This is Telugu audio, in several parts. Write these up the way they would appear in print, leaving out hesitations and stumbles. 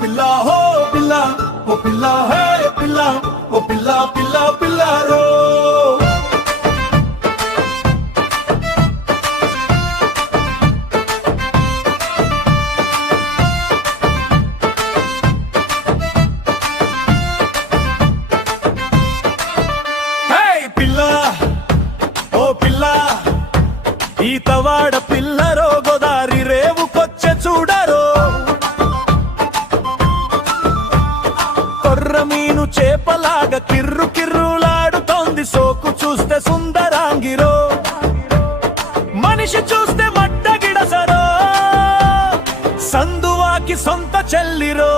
పిల్ల హో పిల్ల ఓ పిల్ల హే పిల్ల ఓ పిల్ల పిల్ల పిల్లారో ఈతవాడ పిల్లరో గోదారి రేవుకొచ్చే చూడరో కొర్ర మీను చేపలాగా కిర్రు కిర్రులాడుతోంది సోకు చూస్తే సుందరాంగిరో మనిషి చూస్తే మట్టగిడసరో సందువాకి సొంత చెల్లిరో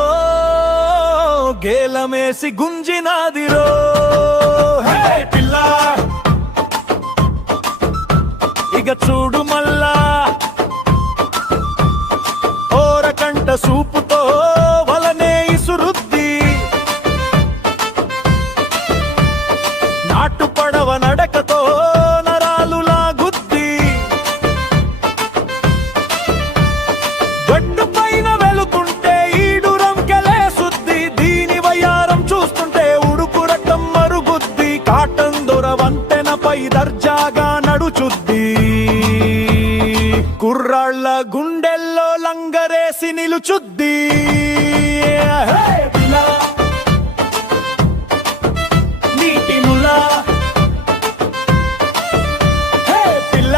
గేలమేసి గుంజినాదిరో హే పిల్ల ఇక చూడు మల్లా ఓరకంట సూపుతో వలనే ఇసురుద్ది నాటు పడవ నడకతో నరాలు లాగుద్ది గట్టు పైన వెళుతుంటే ఈడురం కెలేసుద్ది దీని వయ్యారం చూస్తుంటే ఉడుకు రక్తం మరుగుద్ది కాటన్ దొర వంతెనపై దర్జాగా నడుచుద్ది కుర్రాళ్ళ గుండెల్లో లంగరేసి నిలుచుద్ది నీటి ములా పిల్ల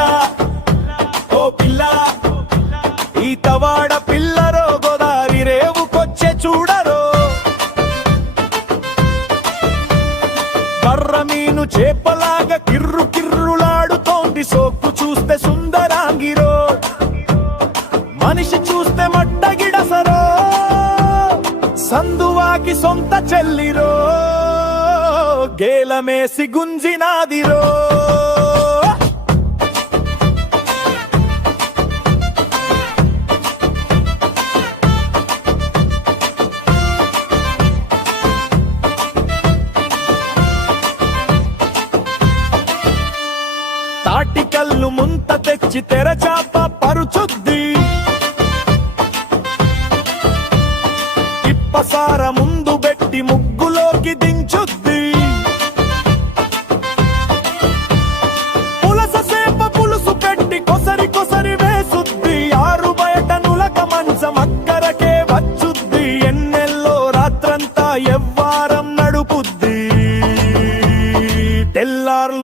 ఓ పిల్ల ఈతవాడ పిల్లరో గోదారి రేవుకొచ్చే చూడరో కర్ర మీను చేపలాగా కిర్రు కిర్రులాడుతోంది సోకు చూస్తే సుందరాంగిరో మనిషి చూస్తే మట్టగిడసరో సందువాకి సొంత చెల్లిరో గేలమేసి గుంజినాదిరో తాటికల్లు ముంత తెచ్చి తెరచాప పరుచుద్ది